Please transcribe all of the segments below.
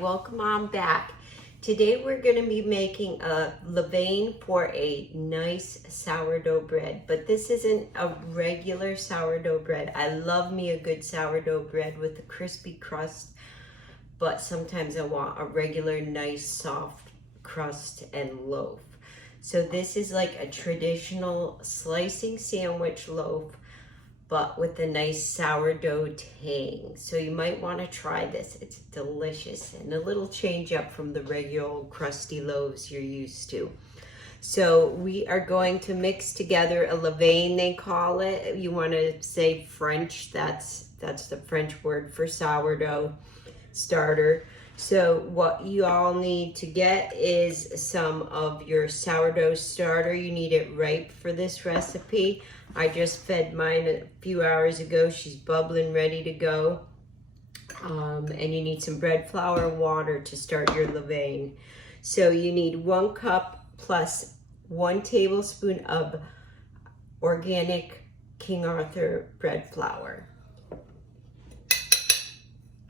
welcome on back. Today we're going to be making a levain for a nice sourdough bread, but this isn't a regular sourdough bread. I love me a good sourdough bread with a crispy crust, but sometimes I want a regular nice soft crust and loaf. So this is like a traditional slicing sandwich loaf, but with a nice sourdough tang. So you might want to try this. It's delicious and a little change up from the regular crusty loaves you're used to. So we are going to mix together a levain, they call it. You want to say French, that's the French word for sourdough starter. So what you all need to get is some of your sourdough starter. You need it ripe for this recipe. I just fed mine a few hours ago. She's bubbling, ready to go. And you need some bread flour and water to start your levain. So you need 1 cup plus 1 tablespoon of organic King Arthur bread flour.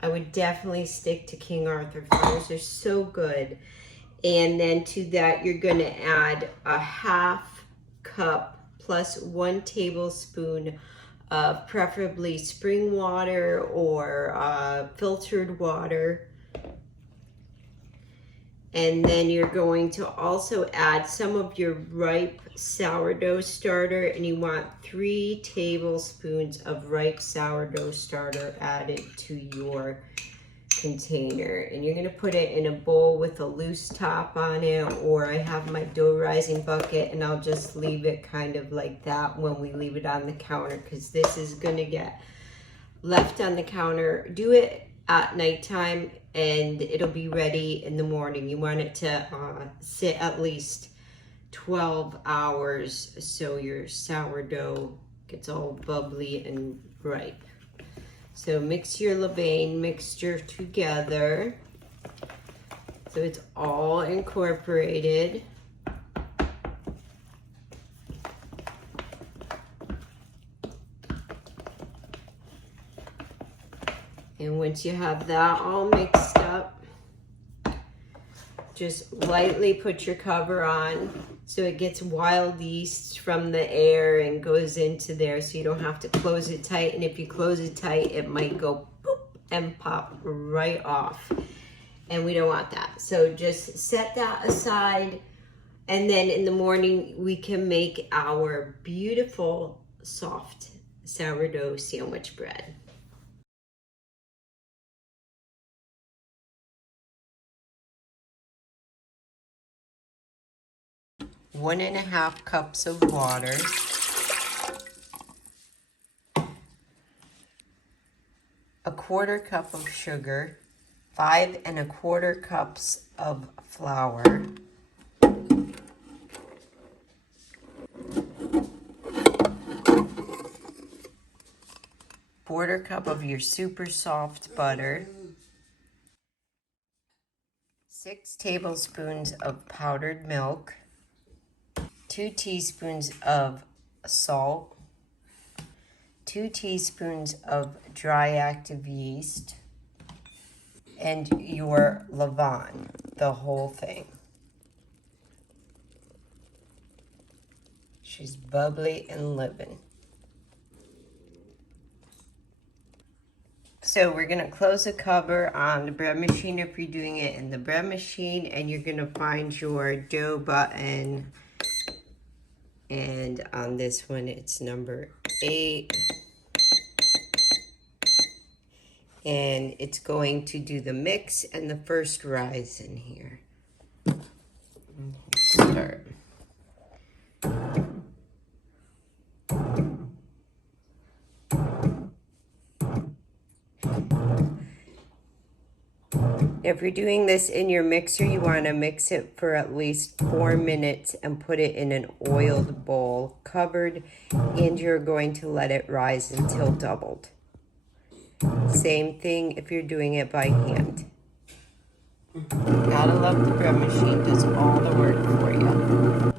I would definitely stick to King Arthur flours. They're so good. And then to that, you're going to add a 1/2 cup plus 1 tablespoon of preferably spring water or filtered water. And then you're going to also add some of your ripe sourdough starter, and you want 3 tablespoons of ripe sourdough starter added to your container. And you're gonna put it in a bowl with a loose top on it, or I have my dough rising bucket and I'll just leave it kind of like that when we leave it on the counter, because this is gonna get left on the counter. Do it at nighttime and it'll be ready in the morning. You want it to sit at least 12 hours so your sourdough gets all bubbly and ripe. So mix your levain mixture together so it's all incorporated. And once you have that all mixed up, just lightly put your cover on so it gets wild yeast from the air and goes into there, so you don't have to close it tight. And if you close it tight, it might go boop and pop right off. And we don't want that. So just set that aside. And then in the morning, we can make our beautiful, soft sourdough sandwich bread. 1½ cups of water, 1/4 cup of sugar, 5¼ cups of flour, 1/4 cup of your super soft butter, 6 tablespoons of powdered milk, 2 teaspoons of salt, 2 teaspoons of dry active yeast, and your levain, the whole thing. She's bubbly and living. So we're going to close the cover on the bread machine if you're doing it in the bread machine, and you're going to find your dough button. And on this one, it's number 8. And it's going to do the mix and the first rise in here. Let's start. If you're doing this in your mixer, you want to mix it for at least 4 minutes and put it in an oiled bowl, covered, and you're going to let it rise until doubled. Same thing if you're doing it by hand. Gotta love the bread machine, does all the work for you.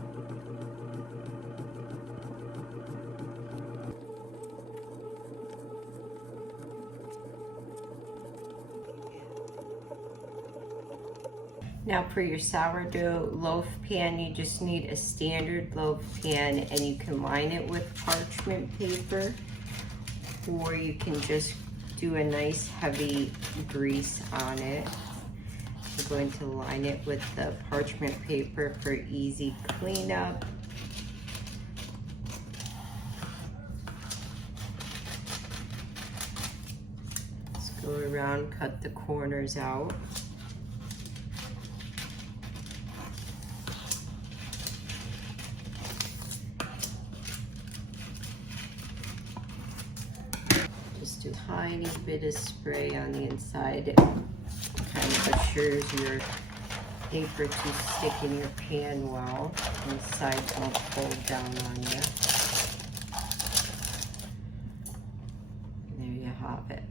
Now for your sourdough loaf pan, you just need a standard loaf pan, and you can line it with parchment paper, or you can just do a nice heavy grease on it. We're going to line it with the parchment paper for easy cleanup. Let's go around, cut the corners out. Just a tiny bit of spray on the inside. It kind of assures your paper to stick in your pan well, and the sides won't fold down on you. There you have it.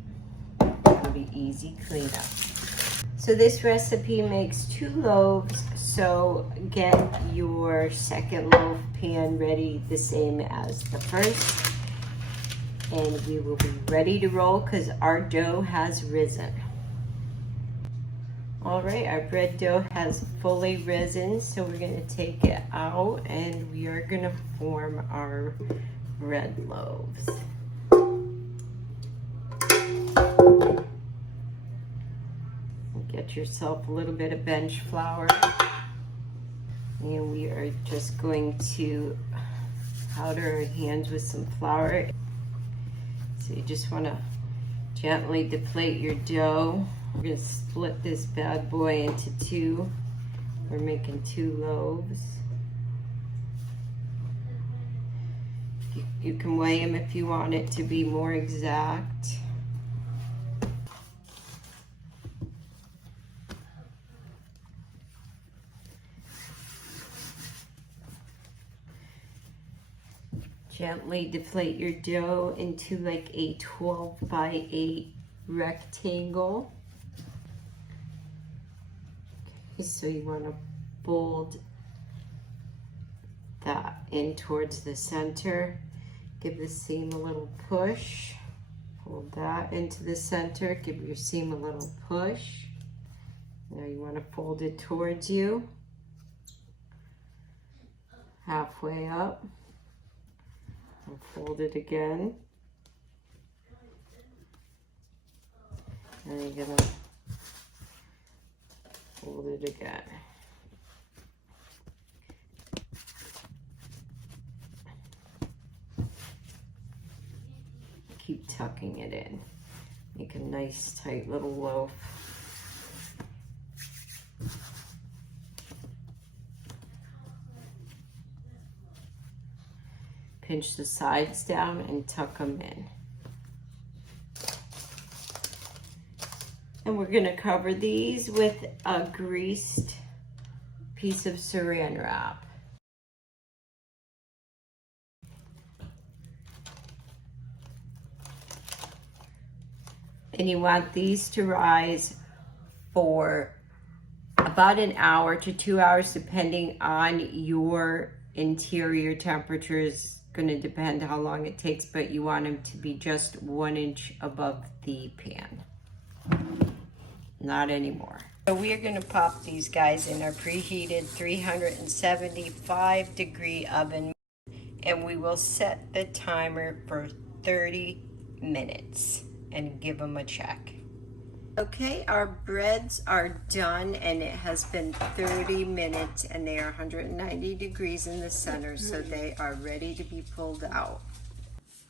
It'll be easy cleanup. So this recipe makes 2 loaves, so get your second loaf pan ready the same as the first. And we will be ready to roll because our dough has risen. All right, our bread dough has fully risen, so we're gonna take it out and we are gonna form our bread loaves. Get yourself a little bit of bench flour. And we are just going to powder our hands with some flour. So you just want to gently deflate your dough. We're going to split this bad boy into 2. We're making 2 loaves. You can weigh them if you want it to be more exact. Gently deflate your dough into like a 12 by 8 rectangle. Okay, so you want to fold that in towards the center. Give the seam a little push. Fold that into the center. Give your seam a little push. Now you want to fold it towards you. Halfway up. And fold it again. And you're gonna fold it again. Keep tucking it in. Make a nice tight little loaf. Pinch the sides down and tuck them in. And we're gonna cover these with a greased piece of saran wrap. And you want these to rise for about an hour to 2 hours, depending on your interior temperatures. Going to depend how long it takes, but you want them to be just 1 inch above the pan. Not anymore. So we are going to pop these guys in our preheated 375 degree oven, and we will set the timer for 30 minutes and give them a check. Okay, our breads are done, and it has been 30 minutes, and they are 190 degrees in the center, so they are ready to be pulled out.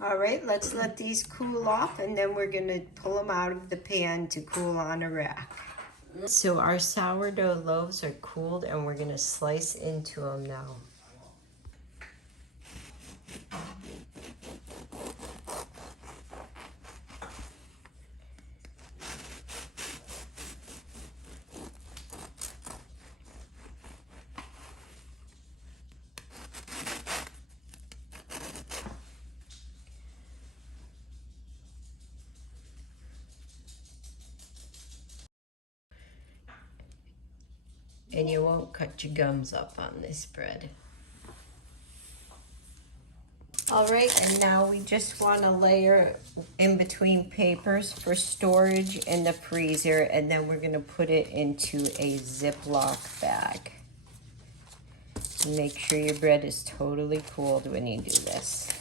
All right, let's let these cool off, and then we're gonna pull them out of the pan to cool on a rack. So our sourdough loaves are cooled, and we're gonna slice into them now. And you won't cut your gums up on this bread. All right, and now we just want to layer in between papers for storage in the freezer, and then we're going to put it into a Ziploc bag. Make sure your bread is totally cooled when you do this.